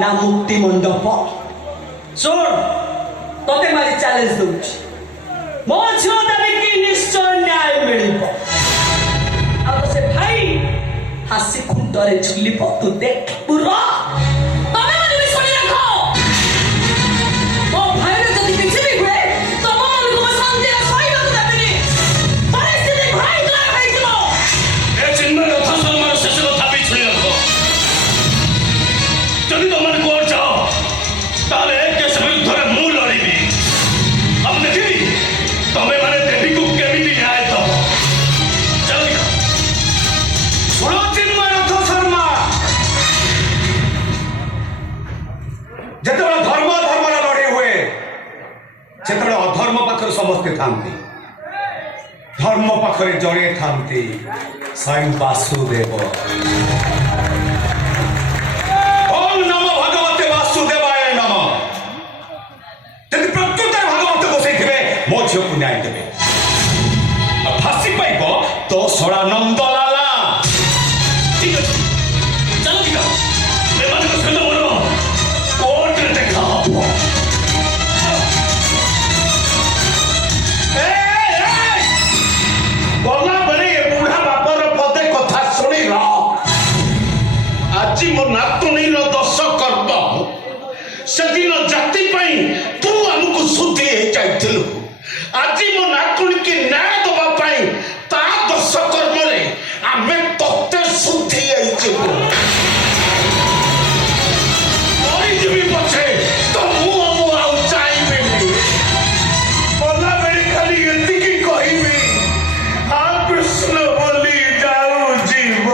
ନା ମୁକ୍ତି ମଣ୍ଡପ। ଶୁଣ ତତେ ମାରି ଚ୍ୟାଲେଞ୍ଜ ଦଉଛି, ମୋ ଝିଅ ଦାବିକି ନିଶ୍ଚୟ ନ୍ୟାୟ ମିଳିବ। ଆଉ ସେ ଭାଇ ହାସି ଖୁଣ୍ଟରେ ଝୁଲିବ, ତୁ ଦେଖିବୁ ର। ତମେ ମାନେ ବି ଶୁଣି ରାଖ, ମୋ ଭାଇର ଯଦି କିଛି ବି ହୁଏ ତମ ମାନଙ୍କୁ ମୁଁ ଶାନ୍ତିରେ ଶୋଇବାକୁ ଦେବିନି। ପରିସ୍ଥିତି ଭୟଙ୍କର ହେଇଯିବ। ଏ ଚିନ୍ମୟ ରଥ ଶର୍ମାର ଶେଷ କଥା ବି ଶୁଣି ରାଖ। ଯଦି ତମମାନେ କୋର୍ଟ ଯାଅ ତାହେଲେ ଏ କେସ୍ ବିରୁଦ୍ଧରେ ମୁଁ ଲଢ଼ିବି। ଆଉ ଦେଖିବି ତମେ ମାନେ ଦେବୀକୁ କେମିତି ନ୍ୟାୟ ଦବ। ଚାଲ ଦେଖ। ଶୁଣ ଚିନ୍ମୟ ରଥ ଶର୍ମା, ଯେତେବେଳେ ଧର୍ମ ଧର୍ମର ଲଢ଼େଇ ହୁଏ ସେତେବେଳେ ଅଧର୍ମ ପାଖରେ ସମସ୍ତେ ଥାନ୍ତି, ଧର୍ମ ପାଖରେ ଜଣେ ଥାନ୍ତି, ସ୍ୱୟଂ ବାସୁଦେବ। ଓಂ ନମୋ ଭଗବତେ ବାସୁଦେବାୟ ନମଃ। ଯଦି ପ୍ରକୃତରେ ଭଗବତ ବସେଇଥିବେ ମୋ ଝିଅକୁ ନ୍ୟାୟ ଦେବେ। ଆଉ ଫାଶୀ ପାଇବ ତ ଶଳା ନନ୍ଦଲାଲା। ଠିକ ଅଛି, ଚାଲ ଯିବା। ଏମାନଙ୍କ ସହିତ ମୋର କୋର୍ଟରେ ଦେଖା ହବ। ଗଲାବେଳେ ଏ ବୁଢା ବାପର ପଦେ କଥା ଶୁଣି ର। ଆଜି ମୋ ନାତୁଣୀର ଦୋଷ କର୍ମ। ସେଦିନ ଜାତି ପାଇଁ ତୁ ଆମକୁ ଶୁଦ୍ଧି ହେଇ ଯାଇଥିଲୁ। ଆଜି ମୋ ନାତୁଣୀକି ନ୍ୟାୟ ଦେବା ପାଇଁ ତା ଦୋଷ କର୍ମରେ ଆମେ ତତେ ଶୁଦ୍ଧି ହେଇଯିବୁ। ମରିଯିବି ପଛେ ତ ମୁଁ ଆଉ ଚାହିଁବିନି। ଗଲାବେଳେ ଖାଲି ଏତିକି କହିବି, ହା କୃଷ୍ଣ ବୋଲି ଯାଉ ଯିବ।